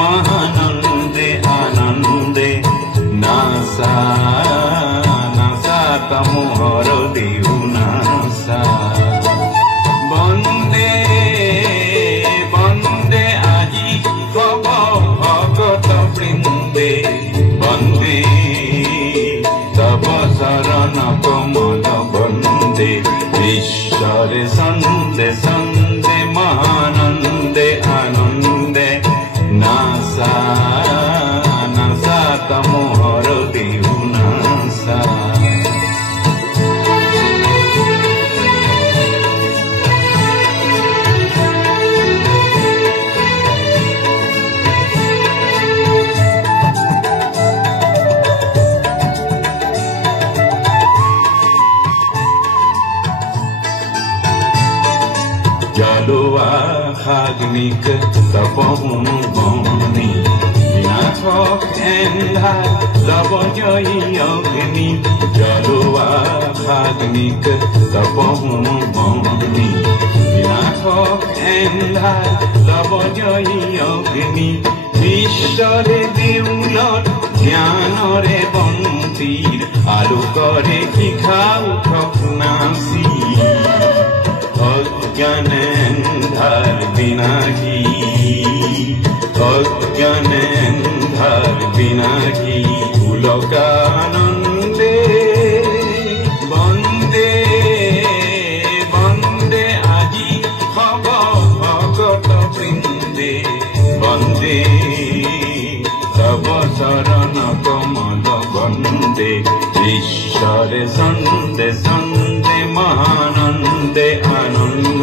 महानंदे आनंदे NASA NASA तमोहर देउ NASA बंदे बंदे আজি কব ভগত বৃন্দে বন্দে তব শরণ কমল বন্দে ঈশ্বরে সন্দে সন্দে महानंदे आनंदे नासा नासा तमोहर देउ नासा जलुआ खाग्निक तपहुं बनी विनाशक एंधार लबजयी अग्नि जलुआ खाग्निक तपहुं बनी विनाशक एंधार लबजयी अग्नि विश्वरे देउलत ध्यानरे बंतीर आलोकरे शिखा उठक नासी अज्ञानेन्धार विनागी अज्ञानेन्धार विनागी पुलकानंदे बंदे बंदे আজি হব ভগত বৃন্দে বন্দে তব শরণ কমল বন্দে ঈশ্বরে সন্দে সন্দে महानंदे आनंदे